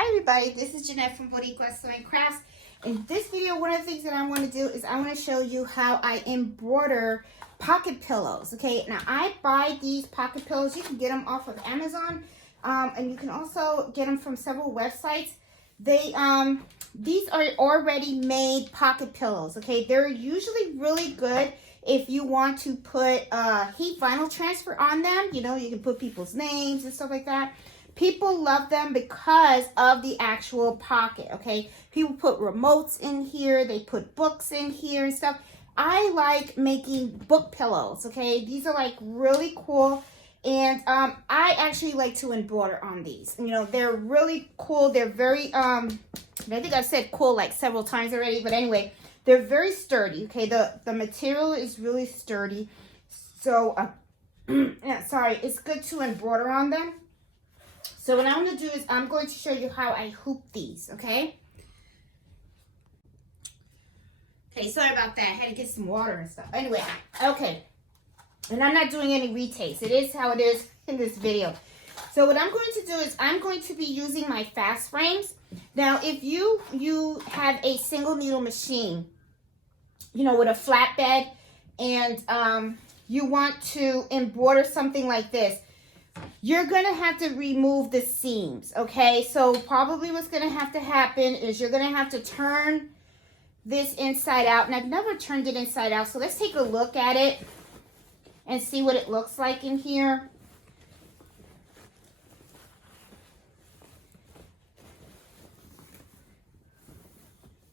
Hi everybody, this is Jeanette from Boricua Sewing Crafts. In this video, one of the things that I want to do is I want to show you how I embroider pocket pillows. Okay, now I buy these pocket pillows. You can get them off of Amazon, and you can also get them from several websites. These are already made pocket pillows. Okay, they're usually really good if you want to put heat vinyl transfer on them. You know, you can put people's names and stuff like that. People love them because of the actual pocket, okay? People put remotes in here. They put books in here and stuff. I like making book pillows, okay? These are like really cool. And I actually like to embroider on these. You know, they're really cool. They're very, I think I've said cool like several times already. But anyway, they're very sturdy, okay? The material is really sturdy. So, yeah, sorry, it's good to embroider on them. So what I'm going to do is I'm going to show you how I hoop these, okay? Okay, sorry about that. I had to get some water and stuff. Anyway, okay. And I'm not doing any retakes. It is how it is in this video. So what I'm going to do is I'm going to be using my fast frames. Now, if you have a single needle machine, you know, with a flatbed, and you want to embroider something like this, you're going to have to remove the seams, okay? So probably what's going to have to happen is you're going to have to turn this inside out. And I've never turned it inside out. So let's take a look at it and see what it looks like in here.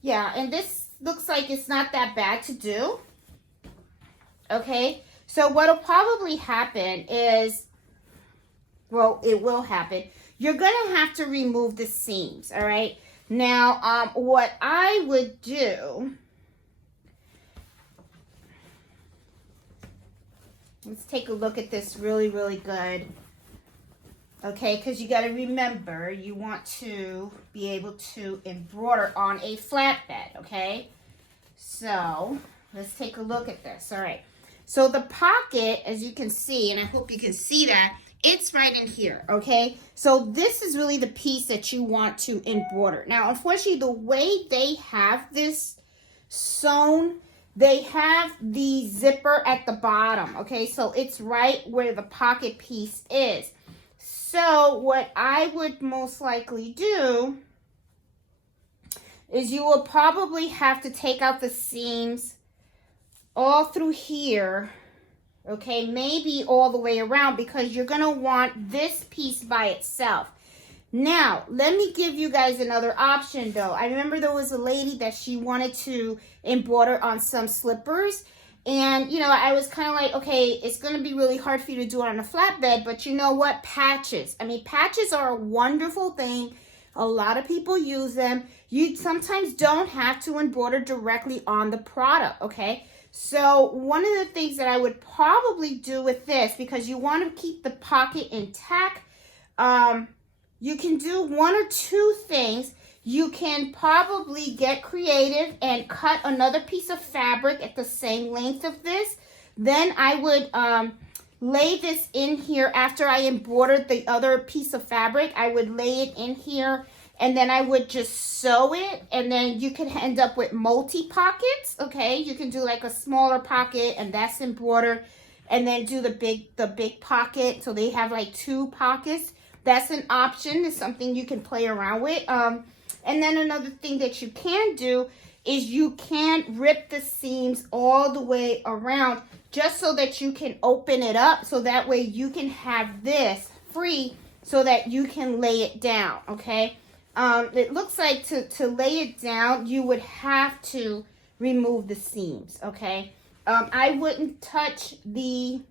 Yeah, and this looks like it's not that bad to do, okay? So what'll probably happen is, well, it will happen. You're going to have to remove the seams, all right? Now, what I would do, let's take a look at this really, really good, okay? Because you got to remember, you want to be able to embroider on a flatbed, okay? So, let's take a look at this, all right? So, the pocket, as you can see, and I hope you can see that, it's right in here, okay? So this is really the piece that you want to embroider. Now, unfortunately, the way they have this sewn, they have the zipper at the bottom, okay? So it's right where the pocket piece is. So what I would most likely do is you will probably have to take out the seams all through here, okay, maybe all the way around, because you're going to want this piece by itself. Now, let me give you guys another option, though. I remember there was a lady that she wanted to embroider on some slippers. And, you know, I was kind of like, okay, it's going to be really hard for you to do it on a flatbed. But you know what? Patches. I mean, patches are a wonderful thing. A lot of people use them. You sometimes don't have to embroider directly on the product, okay? So one of the things that I would probably do with this, because you want to keep the pocket intact, you can do one or two things. You can probably get creative and cut another piece of fabric at the same length of this. Then I would lay this in here after I embroidered the other piece of fabric. I would lay it in here, and then I would just sew it, and then you can end up with multi-pockets, okay? You can do like a smaller pocket, and that's embroidered, and then do the big pocket, so they have like two pockets. That's an option. It's something you can play around with. And then another thing that you can do is you can rip the seams all the way around, just so that you can open it up, so that way you can have this free so that you can lay it down, okay? It looks like to lay it down, you would have to remove the seams, okay? I wouldn't touch the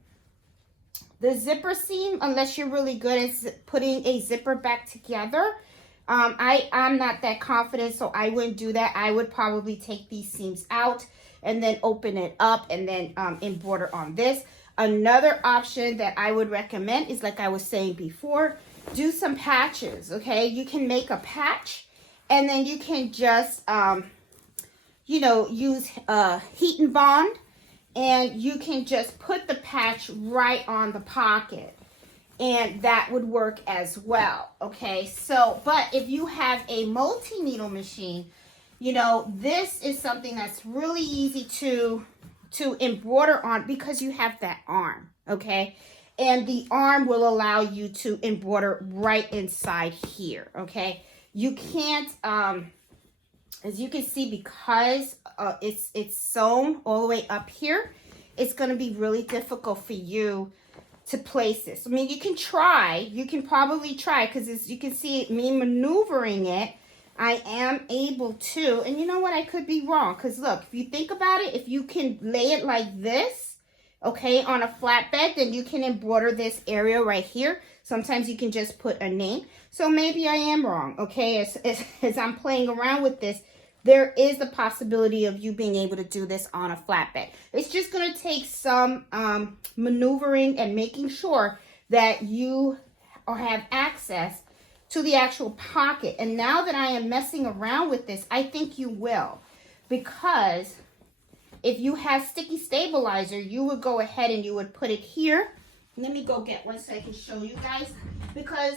zipper seam unless you're really good at putting a zipper back together. I'm not that confident, so I wouldn't do that. I would probably take these seams out and then open it up and then embroider on this. Another option that I would recommend is, like I was saying before, do some patches, okay? You can make a patch, and then you can just, you know, use heat and bond, and you can just put the patch right on the pocket. and that would work as well. Okay, so but if you have a multi-needle machine, you know, this is something that's really easy to embroider on because you have that arm. Okay, and the arm will allow you to embroider right inside here. Okay, you can't as you can see, because it's sewn all the way up here, it's going to be really difficult for you to place this. I mean, you can try. You can probably try, because as you can see, me maneuvering it, I am able to. And you know what? I could be wrong, because look, if you think about it, if you can lay it like this, okay, on a flatbed, then you can embroider this area right here. Sometimes you can just put a name. So maybe I am wrong, okay? As I'm playing around with this, there is the possibility of you being able to do this on a flatbed. It's just going to take some maneuvering and making sure that you have access to the actual pocket. And now that I am messing around with this, I think you will. Because if you have sticky stabilizer, you would go ahead and you would put it here. Let me go get one so I can show you guys. Because,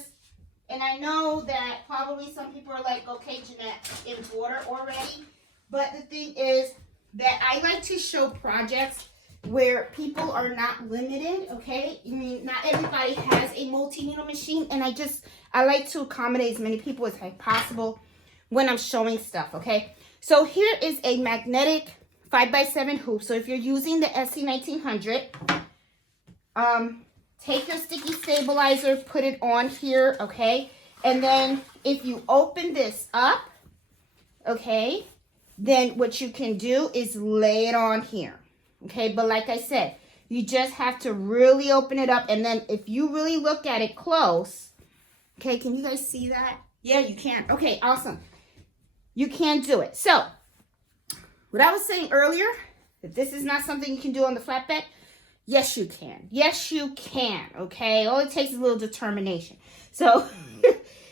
and I know that probably some people are like, okay, Jeanette, embroider already. But the thing is that I like to show projects where people are not limited, okay? I mean, not everybody has a multi-needle machine. And I like to accommodate as many people as possible when I'm showing stuff, okay? So here is a magnetic 5x7 hoop. So if you're using the SC1900, take your sticky stabilizer, put it on here, okay? And then if you open this up, okay, then what you can do is lay it on here, okay? But like I said, you just have to really open it up. And then if you really look at it close, okay, can you guys see that? Yeah, you can. Okay, awesome. You can do it. So what I was saying earlier, that this is not something you can do on the flatbed. Yes, you can. Yes, you can. Okay. All it takes is a little determination. So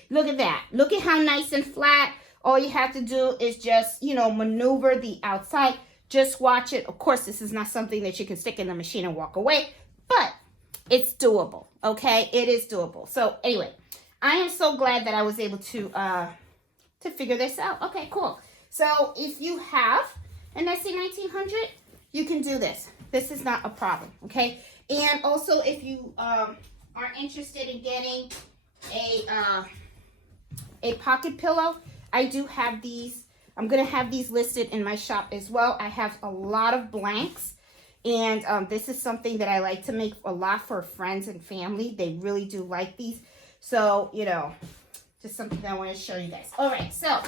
look at that. Look at how nice and flat. All you have to do is just, you know, maneuver the outside. Just watch it. Of course, this is not something that you can stick in the machine and walk away, but it's doable. Okay. It is doable. So anyway, I am so glad that I was able to figure this out. Okay, cool. So if you have an SC1900, you can do this. This is not a problem, okay? And also, if you are interested in getting a pocket pillow, I do have these. I'm going to have these listed in my shop as well. I have a lot of blanks, and this is something that I like to make a lot for friends and family. They really do like these. So, you know, just something that I want to show you guys. All right, so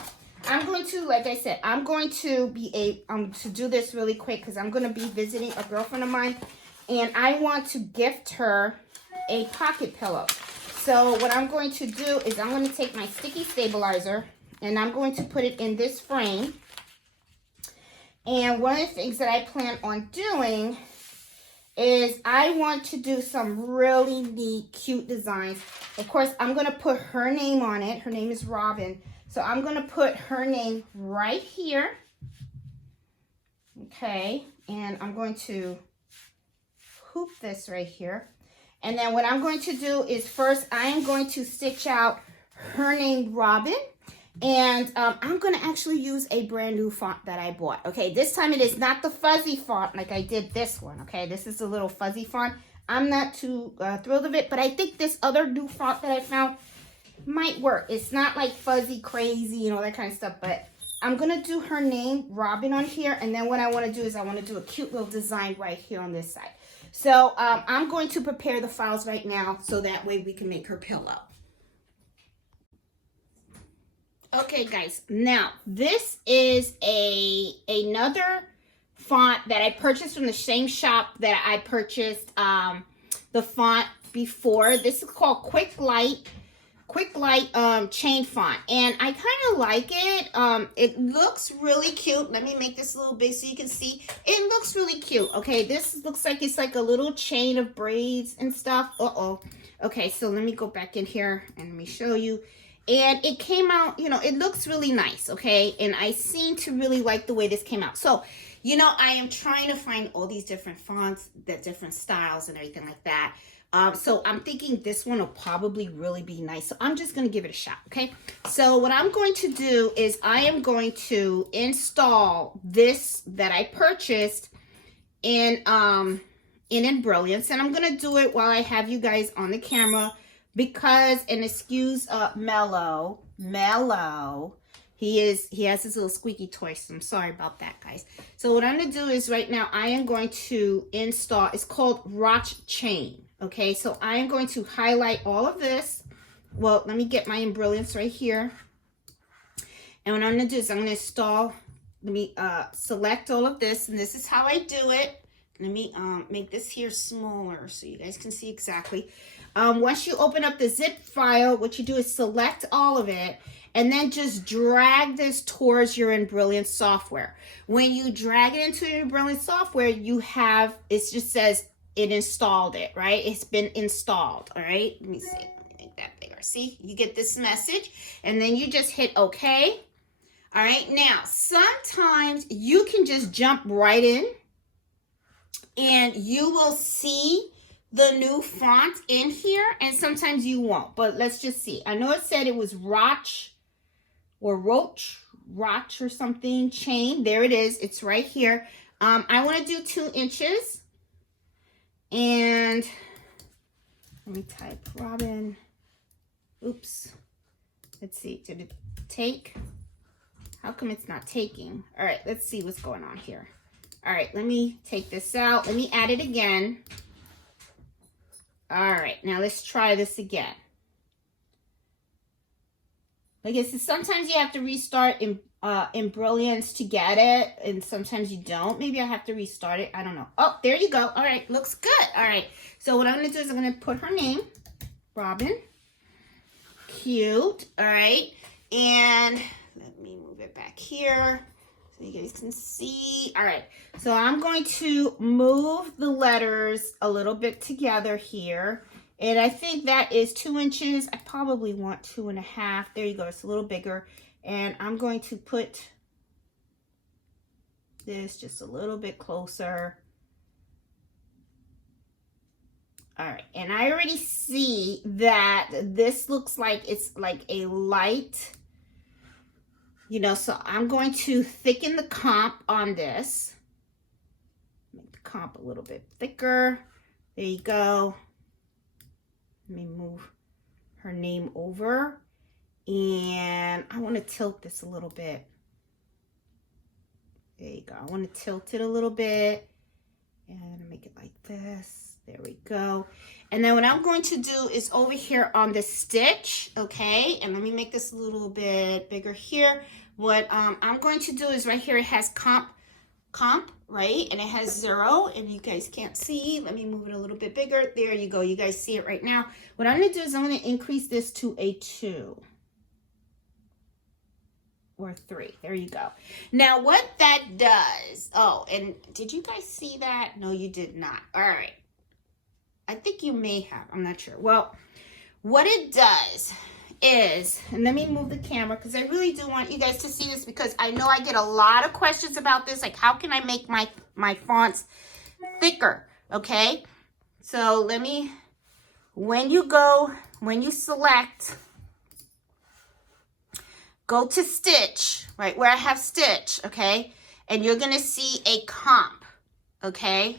I'm going to, like I said, I'm going to be to do this really quick because I'm going to be visiting a girlfriend of mine, and I want to gift her a pocket pillow. So what I'm going to do is I'm going to take my sticky stabilizer and I'm going to put it in this frame. And one of the things that I plan on doing is I want to do some really neat, cute designs. Of course, I'm going to put her name on it. Her name is Robin. So I'm going to put her name right here. Okay. And I'm going to hoop this right here. And then what I'm going to do is first I am going to stitch out her name, Robin. And I'm going to actually use a brand new font that I bought. Okay, this time it is not the fuzzy font like I did this one. Okay, this is a little fuzzy font. I'm not too thrilled of it, but I think this other new font that I found might work. It's not like fuzzy crazy and all that kind of stuff, but I'm going to do her name, Robin, on here. And then what I want to do is I want to do a cute little design right here on this side. So I'm going to prepare the files right now so that way we can make her pillow. Okay, guys, now this is another font that I purchased from the same shop that I purchased the font before. This is called Quick Light chain font, and I kind of like it. It looks really cute. Let me make this a little big so you can see. It looks really cute. Okay, this looks like it's like a little chain of braids and stuff. Okay, so let me go back in here and let me show you. And it came out, you know, it looks really nice, okay? And I seem to really like the way this came out. So, you know, I am trying to find all these different fonts, that different styles and everything like that. So I'm thinking this one will probably really be nice. So I'm just going to give it a shot, okay? So what I'm going to do is I am going to install this that I purchased in Embrilliance, and I'm going to do it while I have you guys on the camera because, and excuse Mellow, he has his little squeaky toy, so I'm sorry about that, guys. So what I'm going to do is right now I am going to install, it's called Roch Chain. Okay, so I am going to highlight all of this. Well, let me get my Embrilliance right here. And what I'm going to do is I'm going to install, let me select all of this. And this is how I do it. Let me make this here smaller so you guys can see exactly. Once you open up the zip file, what you do is select all of it. And then just drag this towards your Embrilliance software. When you drag it into your Embrilliance software, you have, it just says, it installed it, right? It's been installed, all right? Let me see. Let me make that bigger. See, you get this message, and then you just hit OK. All right, now, sometimes you can just jump right in, and you will see the new font in here, and sometimes you won't, but let's just see. I know it said it was Roch or something, chain. There it is. It's right here. I want to do 2 inches. And let me type Robin. Oops. Let's see. Did it take? How come it's not taking? All right, let's see what's going on here. All right, let me take this out. Let me add it again. All right, now let's try this again. I guess sometimes you have to restart Embrilliance to get it, and sometimes you don't. Maybe I have to restart it. I don't know. Oh, there you go. All right, looks good. All right, so what I'm going to do is I'm going to put her name, Robin. Cute. All right, and let me move it back here so you guys can see. All right, so I'm going to move the letters a little bit together here. And I think that is 2 inches. I probably want 2.5. There you go. It's a little bigger. And I'm going to put this just a little bit closer. All right. And I already see that this looks like it's like a light, you know, so I'm going to thicken the comp on this. Make the comp a little bit thicker. There you go. Let me move her name over, and I want to tilt this a little bit. There you go. I want to tilt it a little bit and make it like this. There we go. And then what I'm going to do is over here on the stitch, okay? And let me make this a little bit bigger here. What I'm going to do is right here, it has comp, right? And it has 0, and you guys can't see. Let me move it a little bit bigger. There you go. You guys see it right now. What I'm going to do is I'm going to increase this to a 2 or 3. There you go. Now, what that does, oh, and did you guys see that? No, you did not. All right. I think you may have. I'm not sure. Well, what it does is, and let me move the camera because I really do want you guys to see this because I know I get a lot of questions about this, like how can I make my fonts thicker, okay? So let me, when you select, go to stitch, right where I have stitch, okay? And you're gonna see a comp, okay?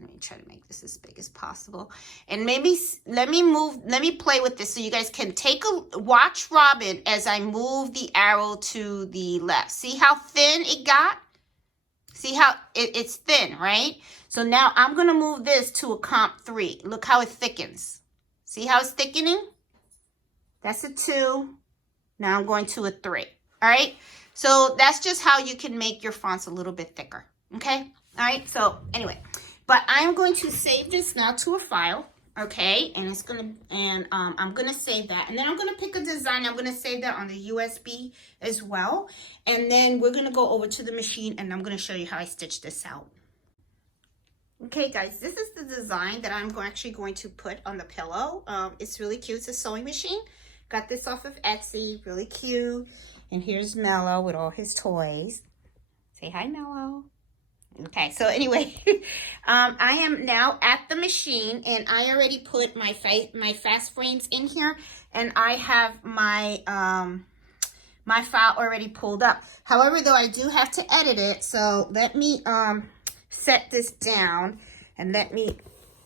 Let me try to make this as big as possible. And maybe, let me play with this so you guys can watch Robin as I move the arrow to the left. See how thin it got? See how it's thin, right? So now I'm going to move this to a comp 3. Look how it thickens. See how it's thickening? That's a 2. Now I'm going to a 3. All right? So that's just how you can make your fonts a little bit thicker. Okay? All right? So anyway. But I'm going to save this now to a file, okay? And it's gonna, and I'm gonna save that, and then I'm gonna pick a design. I'm gonna save that on the USB as well, and then we're gonna go over to the machine, and I'm gonna show you how I stitch this out. Okay, guys, this is the design that I'm actually going to put on the pillow. It's really cute. It's a sewing machine. Got this off of Etsy. Really cute. And here's Mellow with all his toys. Say hi, Mellow. Okay, so anyway, I am now at the machine, and I already put my fast frames in here, and I have my my file already pulled up. However, though, I do have to edit it, so let me set this down, and let me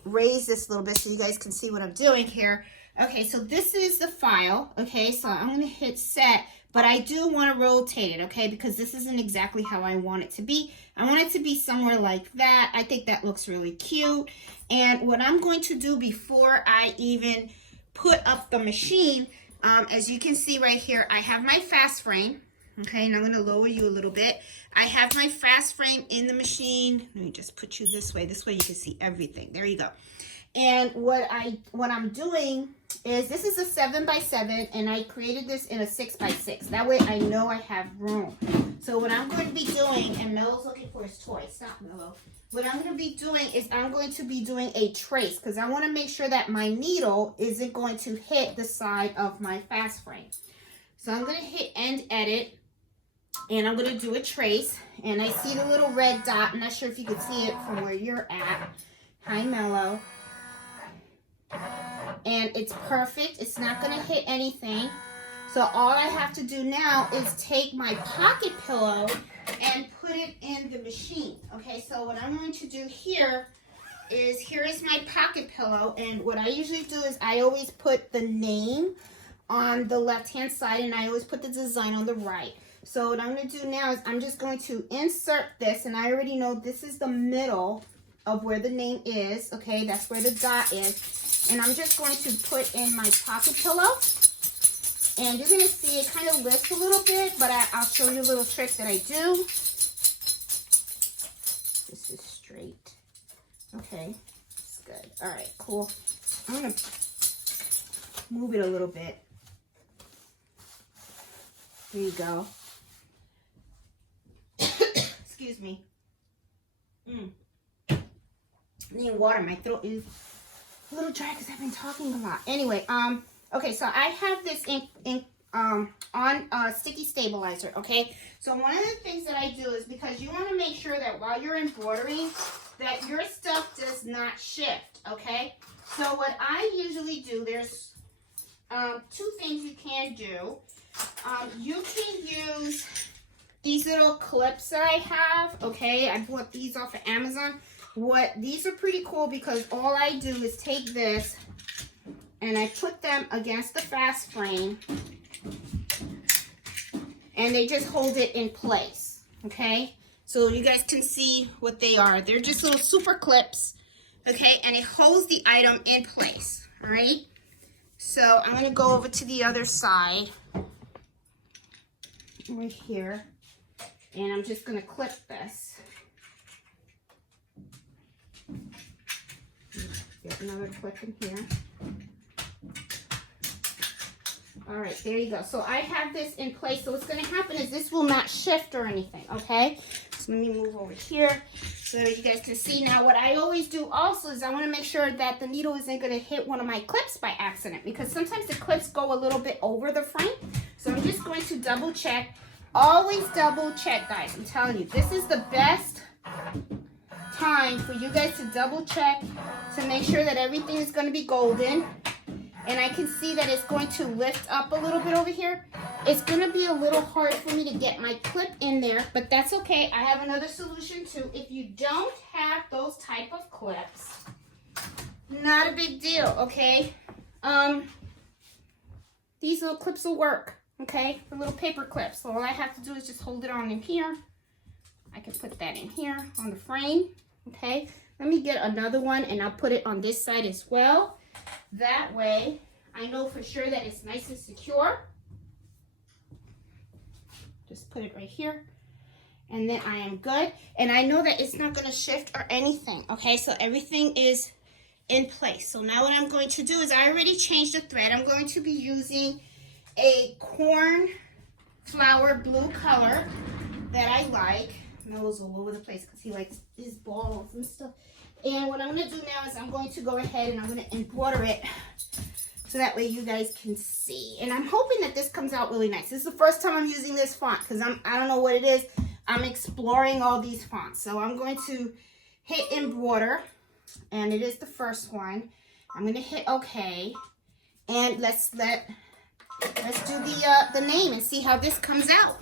raise this a little bit so you guys can see what I'm doing here. Okay, so this is the file. Okay, so I'm going to hit set, but I do want to rotate it, okay, because this isn't exactly how I want it to be. I want it to be somewhere like that. I think that looks really cute. And what I'm going to do before I even put up the machine, as you can see right here, I have my fast frame. Okay, and I'm going to lower you a little bit. I have my fast frame in the machine. Let me just put you this way. This way you can see everything. There you go. And what I'm doing is, this is a 7x7, and I created this in a 6x6. That way I know I have room. So what I'm going to be doing, and Melo's looking for his toy. Stop, Melo. What I'm going to be doing is I'm going to be doing a trace, because I want to make sure that my needle isn't going to hit the side of my fast frame. So I'm going to hit end edit, and I'm going to do a trace. And I see the little red dot. I'm not sure if you can see it from where you're at. Hi, Melo. And it's perfect. It's not going to hit anything. So all I have to do now is take my pocket pillow and put it in the machine. Okay, so what I'm going to do here is my pocket pillow. And what I usually do is I always put the name on the left-hand side, and I always put the design on the right. So what I'm going to do now is I'm just going to insert this, and I already know this is the middle of where the name is. Okay, that's where the dot is. And I'm just going to put in my pocket pillow. And you're going to see it kind of lifts a little bit, but I'll show you a little trick that I do. This is straight. Okay, it's good. All right, cool. I'm going to move it a little bit. There you go. Excuse me. I need water. My throat is a little dry because I've been talking a lot. Anyway, okay, so I have this on sticky stabilizer, okay? So one of the things that I do is, because you want to make sure that while you're embroidering, that your stuff does not shift, okay? So what I usually do, there's two things you can do. You can use these little clips that I have, okay? I bought these off of Amazon. These are pretty cool, because all I do is take this and I put them against the fast frame, and they just hold it in place, okay? So you guys can see what they are. They're just little super clips, okay? And it holds the item in place, all right? So I'm going to go over to the other side right here, and I'm just going to clip this. Get another clip in here. All right, there you go. So I have this in place. So what's going to happen is this will not shift or anything, okay? So let me move over here so you guys can see. Now, what I always do also is I want to make sure that the needle isn't going to hit one of my clips by accident, because sometimes the clips go a little bit over the frame. So I'm just going to double check. Always double check, guys. I'm telling you, this is the best time for you guys to double check to make sure that everything is going to be golden. And I can see that it's going to lift up a little bit over here. It's going to be a little hard for me to get my clip in there, but that's okay. I have another solution too. If you don't have those type of clips, not a big deal, okay? These little clips will work, okay? The little paper clips. So all I have to do is just hold it on in here. I can put that in here on the frame, okay? Let me get another one, and I'll put it on this side as well. That way, I know for sure that it's nice and secure. Just put it right here, and then I am good. And I know that it's not going to shift or anything, okay? So everything is in place. So now what I'm going to do is I already changed the thread. I'm going to be using a cornflower blue color that I like. Melo's all over the place because he likes his balls and stuff. And what I'm going to do now is I'm going to go ahead and I'm going to embroider it so that way you guys can see. And I'm hoping that this comes out really nice. This is the first time I'm using this font because I don't know what it is, I'm exploring all these fonts. So I'm going to hit Embroider, and it is the first one. I'm going to hit OK, and let's do the name and see how this comes out.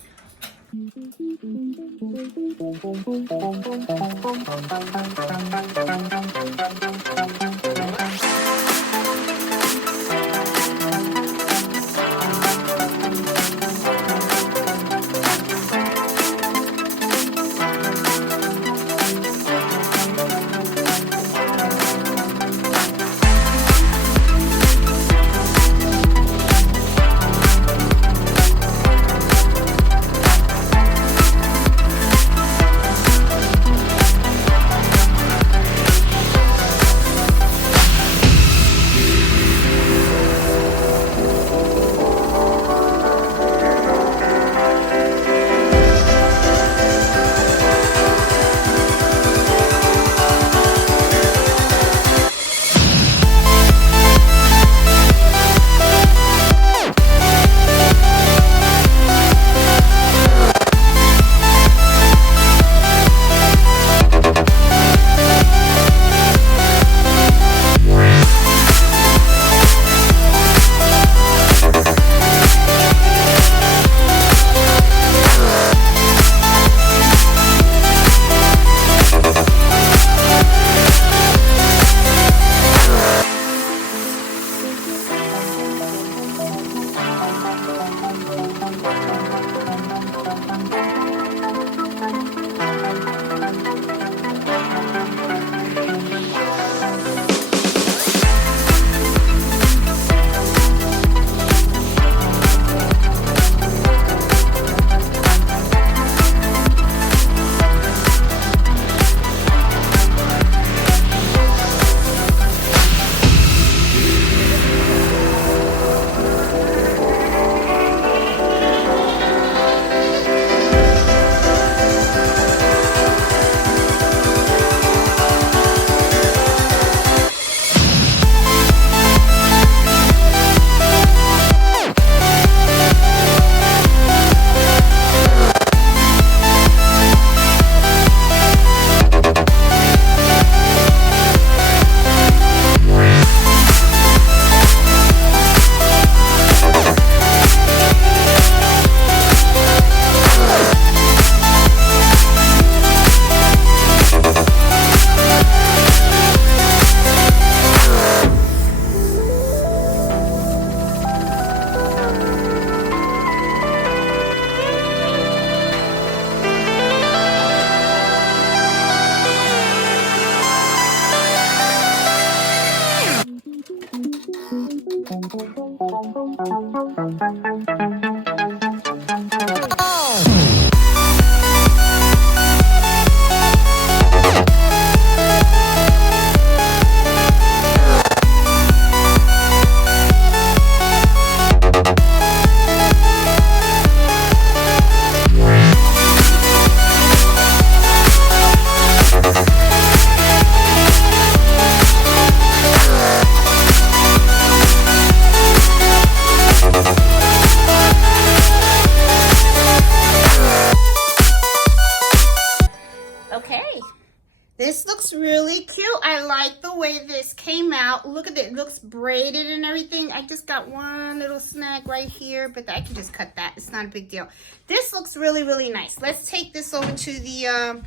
This looks really cute. I like the way this came out. Look at it. It looks braided and everything. I just got one little snag right here, but I can just cut that. It's not a big deal. This looks really, really nice. Let's take this over to the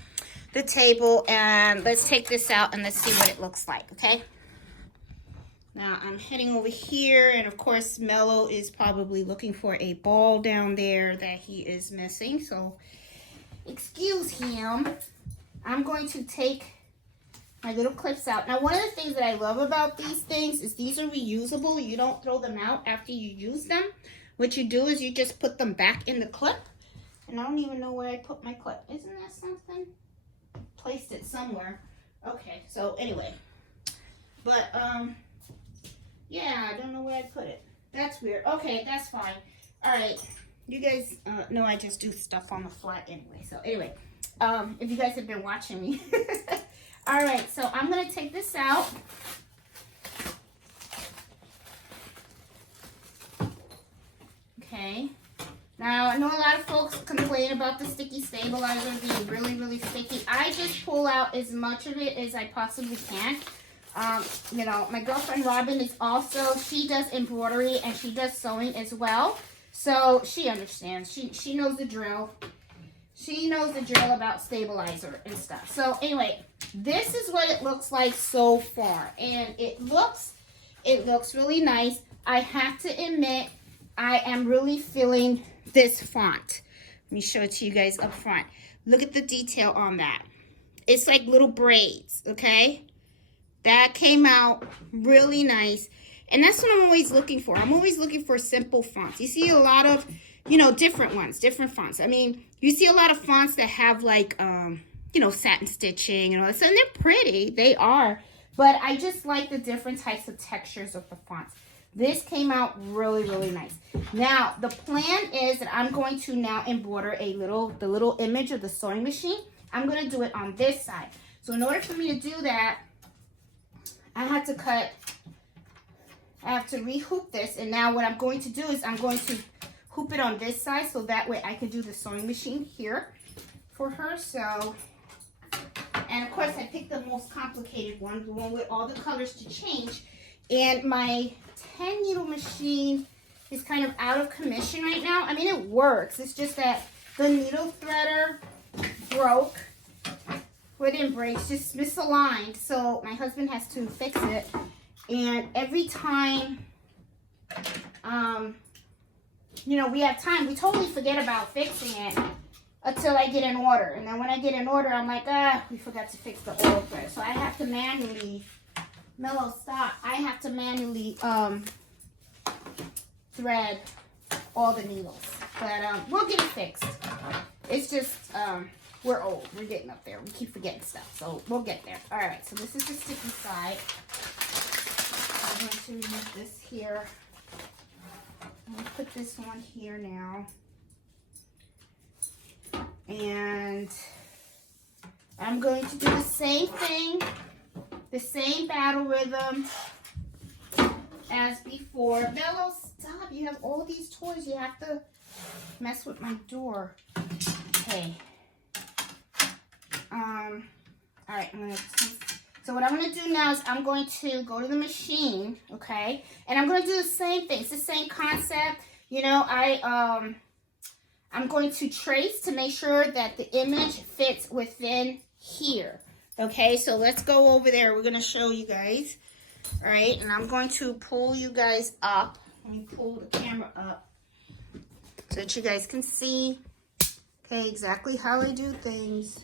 table, and let's take this out and let's see what it looks like, okay? Now I'm heading over here, and of course Mello is probably looking for a ball down there that he is missing, so excuse him. I'm going to take my little clips out. Now, one of the things that I love about these things is these are reusable. You don't throw them out after you use them. What you do is you just put them back in the clip. And I don't even know where I put my clip. Isn't that something? Placed it somewhere. Okay, so anyway. But, yeah, I don't know where I put it. That's weird. Okay, that's fine. All right. You guys know I just do stuff on the fly anyway. So anyway, if you guys have been watching me. All right, so I'm going to take this out. Okay. Now, I know a lot of folks complain about the sticky stabilizer being really, really sticky. I just pull out as much of it as I possibly can. You know, my girlfriend Robin is also, she does embroidery and she does sewing as well. So she understands. She knows the drill. She knows the drill about stabilizer and stuff. So anyway, this is what it looks like so far. And it looks really nice. I have to admit, I am really feeling this font. Let me show it to you guys up front. Look at the detail on that. It's like little braids, okay? That came out really nice. And that's what I'm always looking for. I'm always looking for simple fonts. You see a lot of, you know, different ones, different fonts. I mean, you see a lot of fonts that have like, you know, satin stitching and all that stuff. And they're pretty, they are. But I just like the different types of textures of the fonts. This came out really, really nice. Now, the plan is that I'm going to now embroider the little image of the sewing machine. I'm going to do it on this side. So in order for me to do that, I have to re-hoop this. And now what I'm going to do is I'm going to hoop it on this side so that way I can do the sewing machine here for her. So, and of course I picked the most complicated one, the one with all the colors to change. And my 10 needle machine is kind of out of commission right now. I mean, it works. It's just that the needle threader broke. Well, it didn't break, it's just misaligned. So my husband has to fix it. And every time, you know, we have time, we totally forget about fixing it until I get an order. And then when I get an order, I'm like, we forgot to fix the oil thread. So I have to manually, Mellow, stop. I have to manually thread all the needles. But we'll get it fixed. It's just, we're old. We're getting up there. We keep forgetting stuff. So we'll get there. All right. So this is the sticky side. I'm going to remove this here. I'm going to put this one here now. And I'm going to do the same thing, the same battle rhythm as before. Mellow, stop. You have all these toys. You have to mess with my door. Okay. All right, so what I'm going to do now is I'm going to go to the machine, okay? And I'm going to do the same thing. It's the same concept. You know, I'm going to trace to make sure that the image fits within here. Okay, so let's go over there. We're going to show you guys. All right, and I'm going to pull you guys up. Let me pull the camera up so that you guys can see, okay, exactly how I do things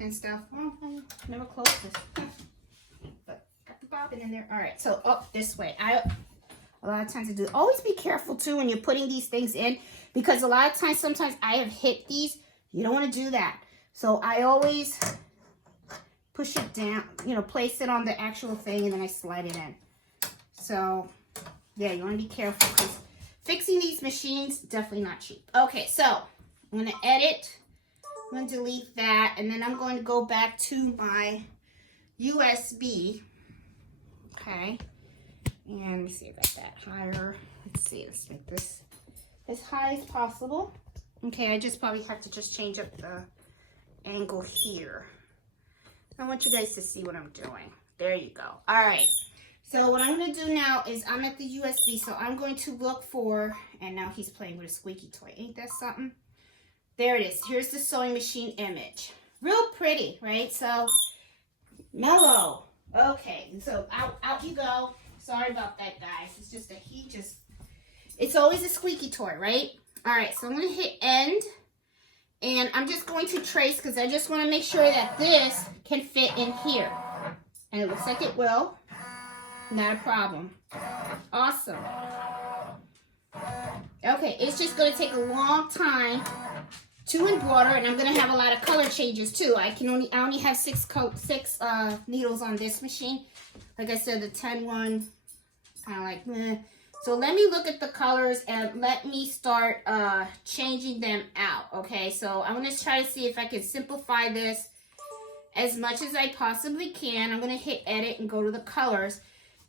and stuff. Oh, I never closed this. But got the bobbin in there. All right, so up this way. A lot of times I do. Always be careful, too, when you're putting these things in, because a lot of times, sometimes I have hit these. You don't want to do that. So I always push it down, you know, place it on the actual thing, and then I slide it in. So, yeah, you want to be careful, because fixing these machines, definitely not cheap. Okay, so I'm going to edit. I'm going to delete that, and then I'm going to go back to my USB. Okay. And let me see, I got that higher. Let's see, let's make this as high as possible. Okay, I just probably have to just change up the angle here. I want you guys to see what I'm doing. There you go. All right. So what I'm going to do now is I'm at the USB, so I'm going to look for, and now he's playing with a squeaky toy. Ain't that something? There it is. Here's the sewing machine image. Real pretty, right? So, Mellow. Okay, so out you go. Sorry about that, guys. It's just that it's always a squeaky toy, right? All right, so I'm going to hit end. And I'm just going to trace because I just want to make sure that this can fit in here. And it looks like it will. Not a problem. Awesome. Okay, it's just going to take a long time to embroider, and I'm going to have a lot of color changes too. I only have six needles on this machine. Like I said, the 10 one, kind of like, meh. So let me look at the colors and let me start changing them out, okay? So I'm going to try to see if I can simplify this as much as I possibly can. I'm going to hit edit and go to the colors.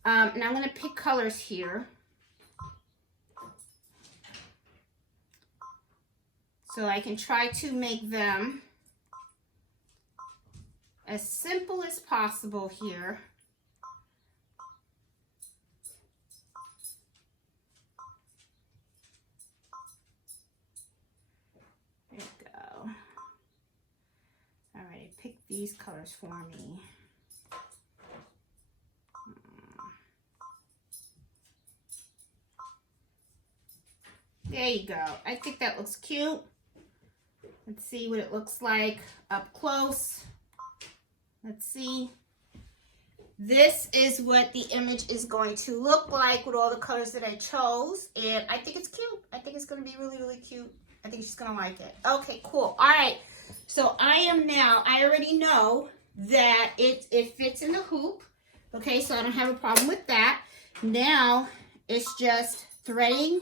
And I'm going to pick colors here. So I can try to make them as simple as possible here. There you go. All right, pick these colors for me. There you go. I think that looks cute. Let's see what it looks like up close. Let's see. This is what the image is going to look like with all the colors that I chose. And I think it's cute. I think it's going to be really, really cute. I think she's going to like it. Okay, cool. All right. So I already know that it fits in the hoop. Okay, so I don't have a problem with that. Now it's just threading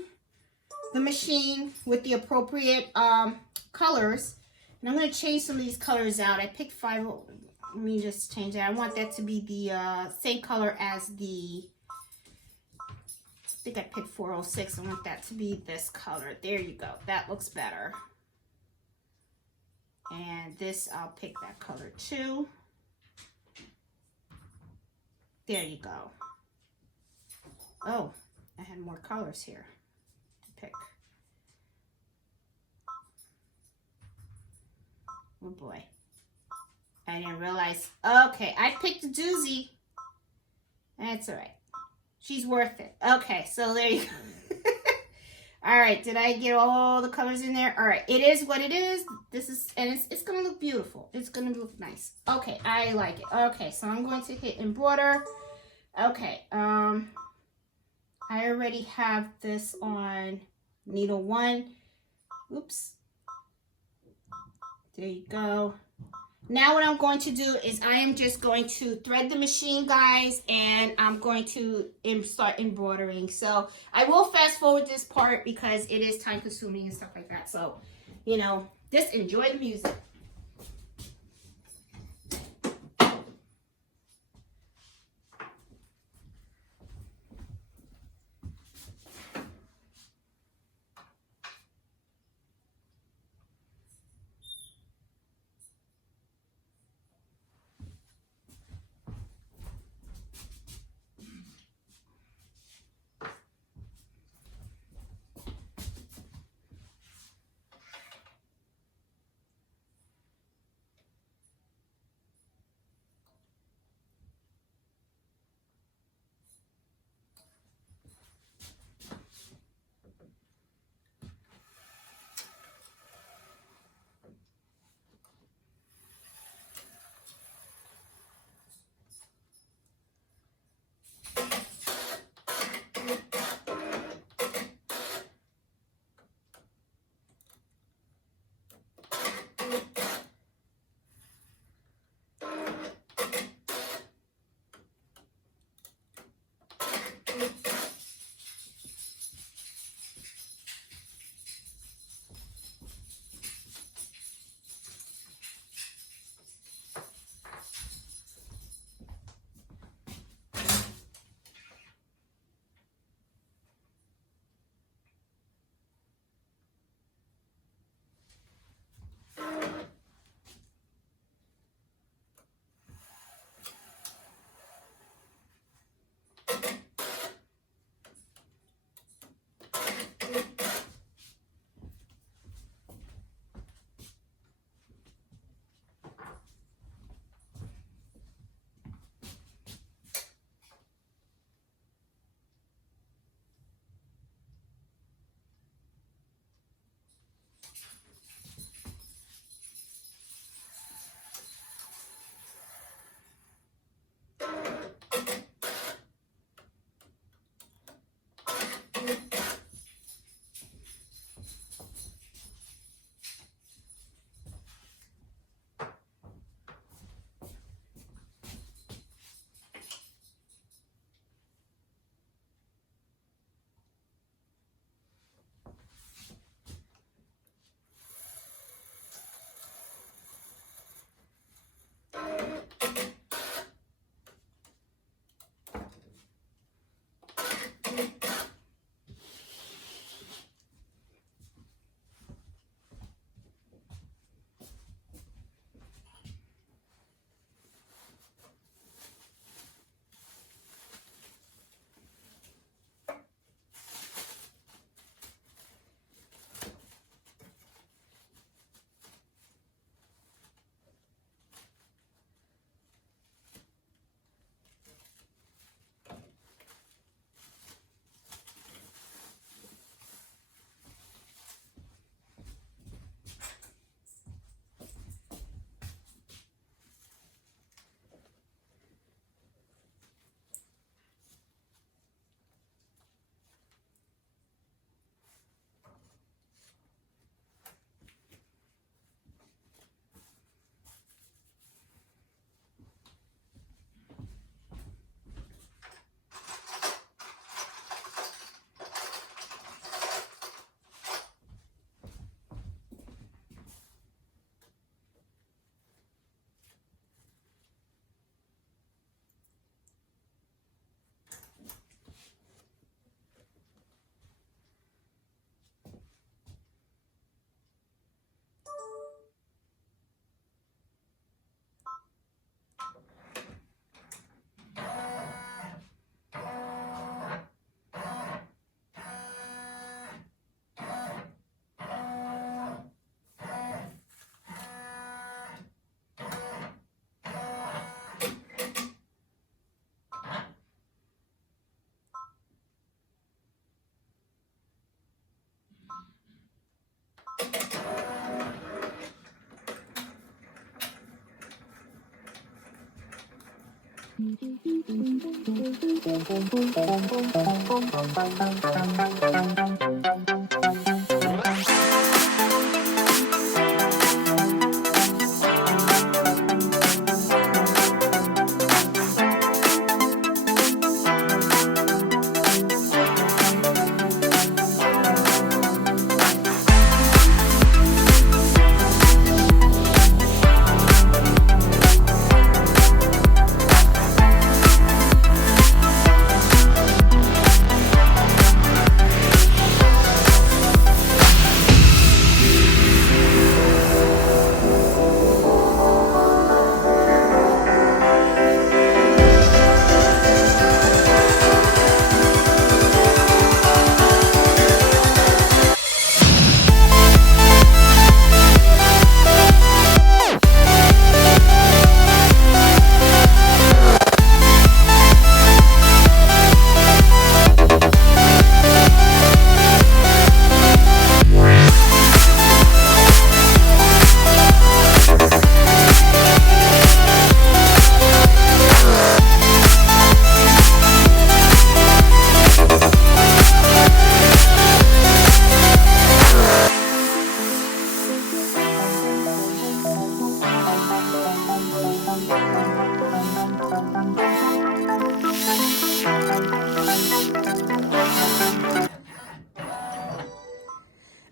the machine with the appropriate colors. And I'm going to change some of these colors out. I picked 5. Let me just change that. I want that to be the same color as the, I think I picked 406. I want that to be this color. There you go. That looks better. And this, I'll pick that color too. There you go. Oh, I had more colors here to pick. Oh boy. I didn't realize. Okay, I picked a doozy. That's all right. She's worth it. Okay, so there you go. All right, did I get all the colors in there? All right, it is what it is. This is, and it's going to look beautiful. It's going to look nice. Okay, I like it. Okay, so I'm going to hit embroider. Okay, I already have this on needle 1. Oops. There you go. Now what I'm going to do is I am just going to thread the machine, guys, and I'm going to start embroidering. So I will fast forward this part because it is time consuming and stuff like that. So, you know, just enjoy the music.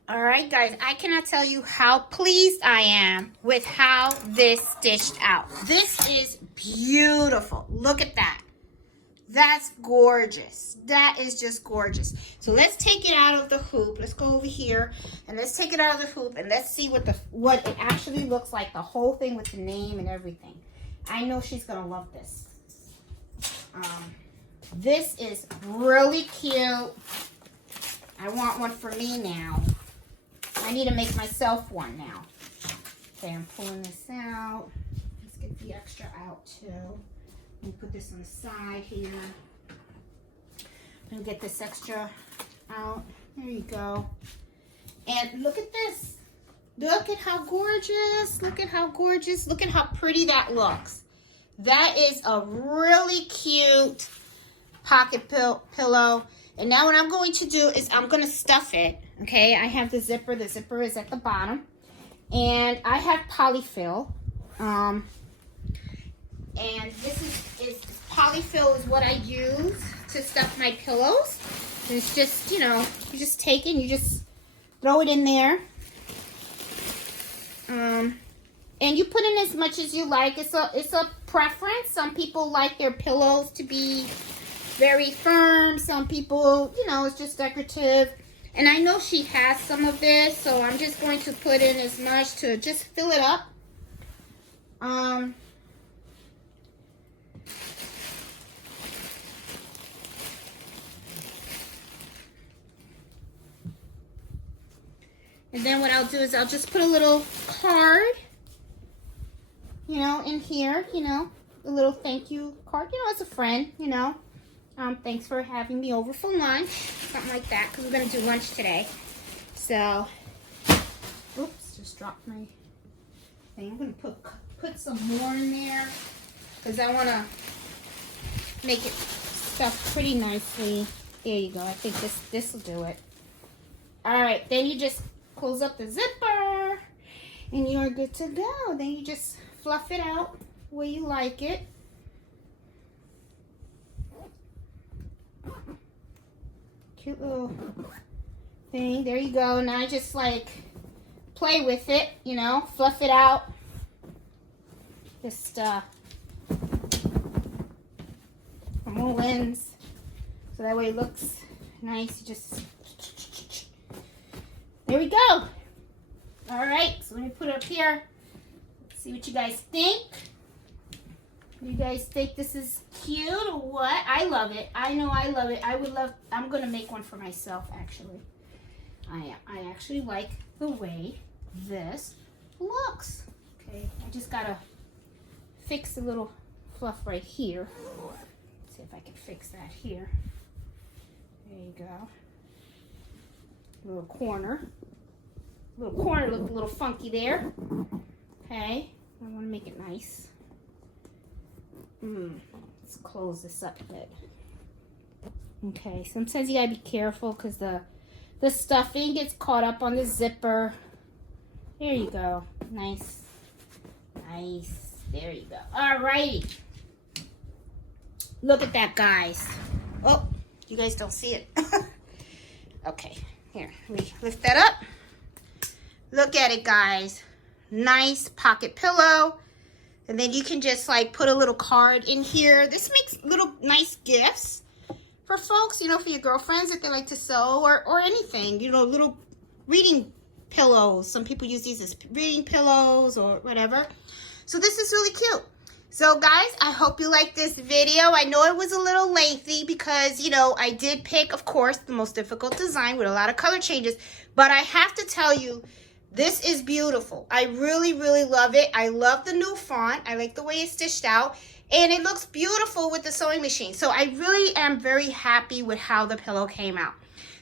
Alright guys, I cannot tell you how pleased I am with how this stitched out. This is beautiful. Look at that. That's gorgeous. That is just gorgeous. So let's take it out of the hoop. Let's go over here and let's take it out of the hoop and let's see what it actually looks like. The whole thing with the name and everything. I know she's gonna love this. This is really cute. I want one for me now. I need to make myself one now. Okay, I'm pulling this out. Let's get the extra out too. Let me put this on the side here. I'm gonna get this extra out. There you go. And look at this. Look at how gorgeous. Look at how gorgeous. Look at how pretty that looks. That is a really cute pocket pillow. And now what I'm going to do is I'm going to stuff it. Okay, I have the zipper. The zipper is at the bottom. And I have polyfill. And this is polyfill is what I use to stuff my pillows. And it's just, you know, you just take it and you just throw it in there. And you put in as much as you like. It's a preference. Some people like their pillows to be very firm. Some people, you know, it's just decorative. And I know she has some of this, so I'm just going to put in as much to just fill it up. And then what I'll do is I'll just put a little card, you know, in here, you know, a little thank you card, you know, as a friend, you know. Thanks for having me over for lunch, something like that, because we're going to do lunch today. So, oops, just dropped my thing. I'm going to put some more in there, because I want to make it stuffed pretty nicely. There you go. I think this will do it. All right, then you just close up the zipper, and you're good to go. Then you just fluff it out the way you like it. Cute little thing. There you go. Now I just like play with it, you know, fluff it out. Just from all ends, so that way it looks nice. You just there we go. All right, so let me put it up here. Let's see what you guys think. You guys think this is cute or what? I love it. I know I love it. I'm going to make one for myself, actually. I actually like the way this looks. Okay, I just got to fix a little fluff right here. Let's see if I can fix that here. There you go. Little corner. Little corner looked a little funky there. Okay, I want to make it nice. Let's Let's close this up a bit. Okay, sometimes you gotta be careful because the stuffing gets caught up on the zipper. There you go. Nice. Nice. There you go. Alrighty. Look at that, guys. Oh, you guys don't see it. Okay, here, let me lift that up. Look at it, guys. Nice pocket pillow. And then you can just like put a little card in here. This makes little nice gifts for folks, you know, for your girlfriends if they like to sew or anything, you know, little reading pillows. Some people use these as reading pillows or whatever. So this is really cute. So guys, I hope you liked this video. I know it was a little lengthy because, you know, I did pick, of course, the most difficult design with a lot of color changes. But I have to tell you, this is beautiful. I really, really love it. I love the new font. I like the way it's stitched out. And it looks beautiful with the sewing machine. So I really am very happy with how the pillow came out.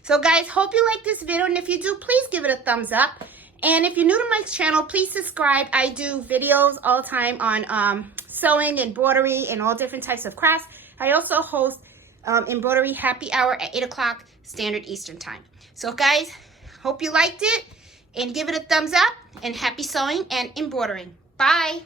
So guys, hope you like this video. And if you do, please give it a thumbs up. And if you're new to my channel, please subscribe. I do videos all the time on sewing, embroidery, and all different types of crafts. I also host embroidery happy hour at 8 o'clock Standard Eastern Time. So guys, hope you liked it. And give it a thumbs up. And happy sewing and embroidering. Bye.